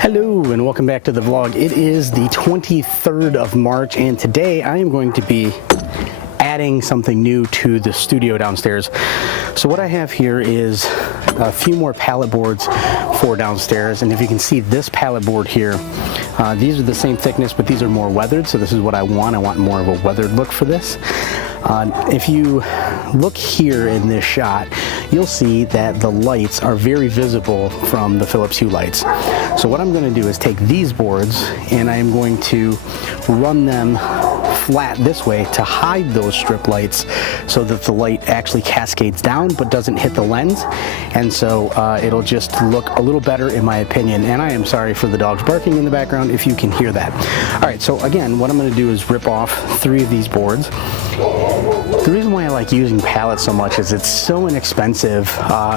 Hello and welcome back to the vlog. It is the 23rd of March and today I am going to be adding something new to the studio downstairs. So what I have here is a few more pallet boards for downstairs, and if you can see this pallet board here, these are the same thickness but these are more weathered, so this is what I want more of a weathered look for this. If you look here in this shot, you'll see that the lights are very visible from the Philips Hue lights. So what I'm going to do is take these boards and I am going to run them flat this way to hide those strip lights so that the light actually cascades down but doesn't hit the lens, and so it'll just look a little better in my opinion. And I am sorry for the dogs barking in the background if you can hear that. Alright, so again, what I'm going to do is rip off 3 of these boards. The reason why I like using pallets so much is it's so inexpensive.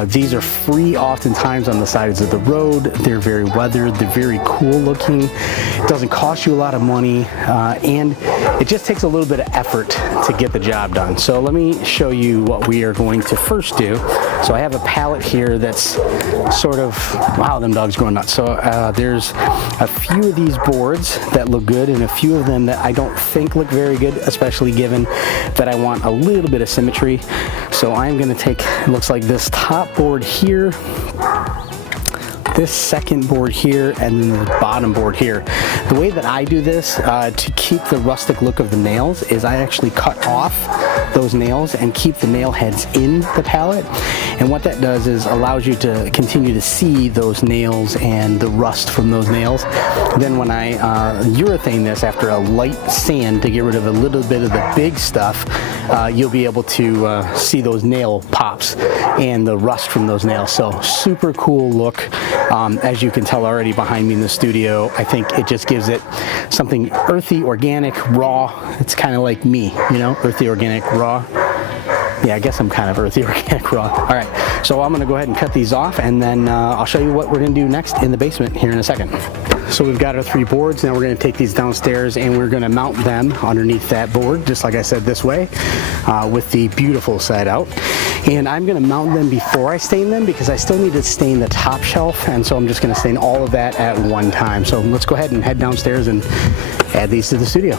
These are free oftentimes on the sides of the road. They're very weathered, they're very cool looking. It doesn't cost you a lot of money, and it just takes a little bit of effort to get the job done. So let me show you what we are going to first do. So I have a pallet here that's sort of, wow, them dogs going nuts. So there's a few of these boards that look good and a few of them that I don't think look very good, especially given that I want a little bit of symmetry. So I'm going to take, it looks like this top board here, this second board here, and then the bottom board here. The way that I do this to keep the rustic look of the nails is I actually cut off those nails and keep the nail heads in the pallet, and what that does is allows you to continue to see those nails and the rust from those nails. Then when I urethane this after a light sand to get rid of a little bit of the big stuff, you'll be able to see those nail pops and the rust from those nails. So super cool look. As you can tell already behind me in the studio, I think it just gives it something earthy, organic, raw. It's kind of like me, you know, earthy, organic, raw. Yeah, I guess I'm kind of earthy, organic, raw. All right, so I'm gonna go ahead and cut these off, and then I'll show you what we're gonna do next in the basement here in a second. So we've got our 3 boards. Now we're going to take these downstairs and we're going to mount them underneath that board, just like I said, this way, with the beautiful side out. And I'm going to mount them before I stain them because I still need to stain the top shelf, and so I'm just going to stain all of that at one time. So let's go ahead and head downstairs and add these to the studio.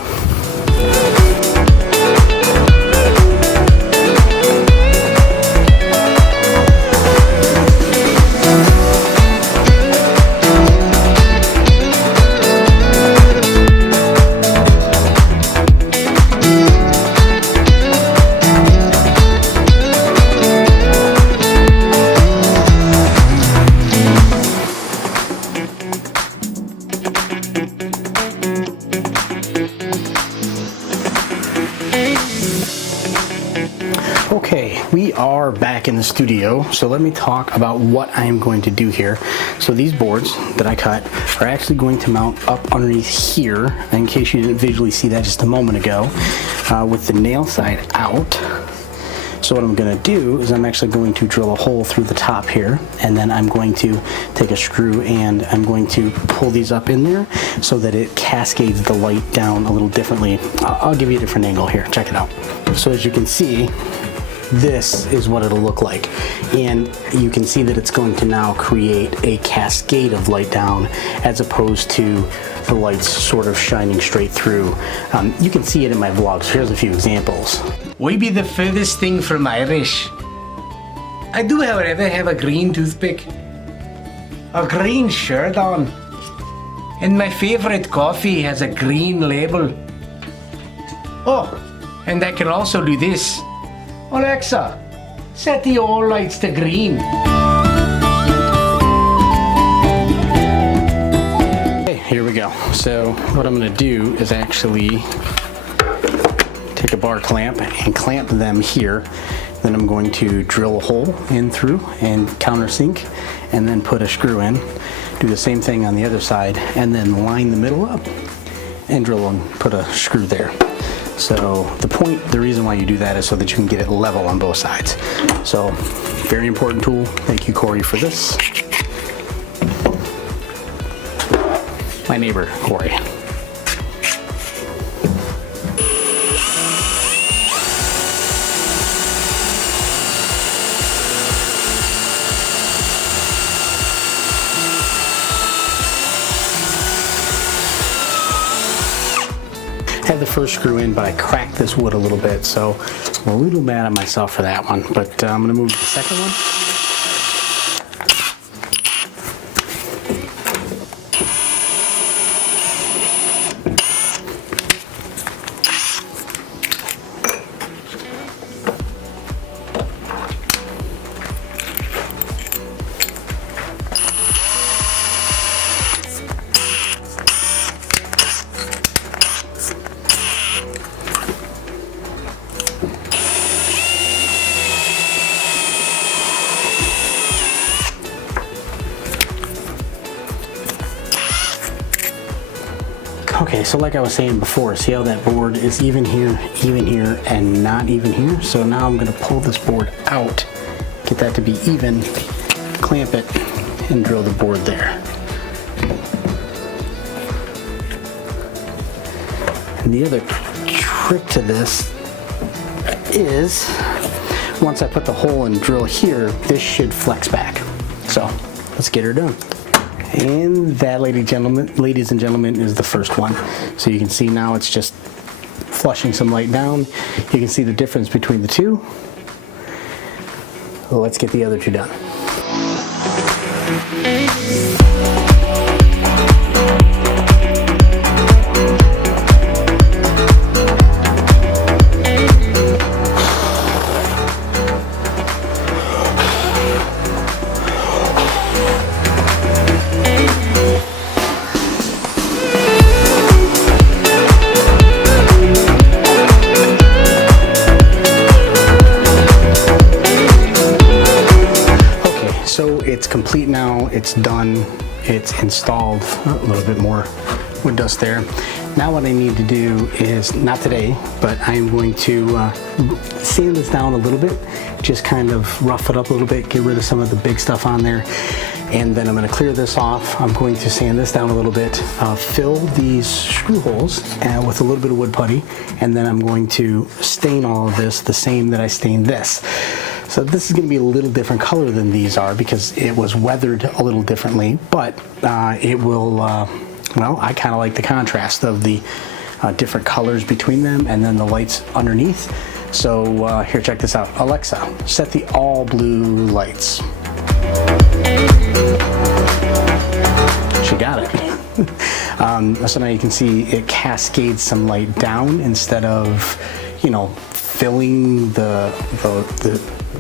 Okay, we are back in the studio, so let me talk about what I am going to do here. So these boards that I cut are actually going to mount up underneath here, in case you didn't visually see that just a moment ago, with the nail side out. So what I'm going to do is I'm actually going to drill a hole through the top here, and then I'm going to take a screw and I'm going to pull these up in there so that it cascades the light down a little differently. I'll give you a different angle here, check it out. So as you can see, this is what it'll look like, and you can see that it's going to now create a cascade of light down as opposed to the lights sort of shining straight through. You can see it in my vlogs. Here's a few examples. We be the furthest thing from Irish. I do, however, have a green toothpick, a green shirt on, and my favorite coffee has a green label. Oh, and I can also do this. Alexa, set the all lights to green. Okay, here we go. So what I'm going to do is actually take a bar clamp and clamp them here. Then I'm going to drill a hole in through and countersink, and then put a screw in. Do the same thing on the other side, and then line the middle up and drill and put a screw there. So the reason why you do that is so that you can get it level on both sides. So very important tool. Thank you, Corey, for this. My neighbor, Corey. I had the first screw in, but I cracked this wood a little bit, so I'm a little mad at myself for that one. But I'm gonna move to the second one. Okay, so like I was saying before, see how that board is even here, and not even here? So now I'm gonna pull this board out, get that to be even, clamp it, and drill the board there. And the other trick to this is, once I put the hole and drill here, this should flex back. So let's get her done. And that, ladies and gentlemen, is the first one. So you can see now it's just flushing some light down. You can see the difference between the two. Let's get the other two done. So it's complete now, it's done, it's installed. A little bit more wood dust there. Now what I need to do is, not today, but I'm going to sand this down a little bit, just kind of rough it up a little bit, get rid of some of the big stuff on there, and then I'm going to clear this off. I'm going to sand this down a little bit, fill these screw holes with a little bit of wood putty, and then I'm going to stain all of this the same that I stained this. So this is going to be a little different color than these are because it was weathered a little differently, but it will, well, I kind of like the contrast of the different colors between them and then the lights underneath. So here, check this out. Alexa, set the all blue lights. She got it. So now you can see it cascades some light down instead of, you know, filling the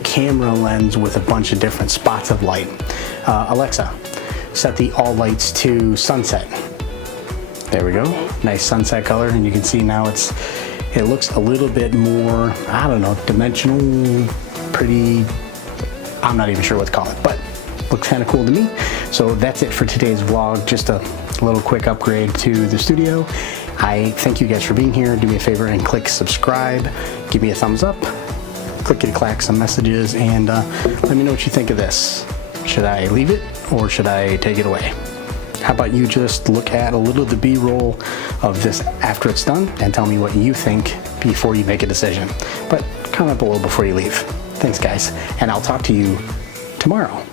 camera lens with a bunch of different spots of light. Alexa, set the all lights to sunset. There we go. Nice sunset color, and you can see now it looks a little bit more, I don't know, dimensional, pretty, I'm not even sure what to call it, but looks kind of cool to me. So that's it for today's vlog. Just a little quick upgrade to the studio. I thank you guys for being here. Do me a favor and click subscribe. Give me a thumbs up. Clickety-clack some messages, and let me know what you think of this. Should I leave it or should I take it away? How about you just look at a little of the B-roll of this after it's done and tell me what you think before you make a decision. But comment below before you leave. Thanks, guys, and I'll talk to you tomorrow.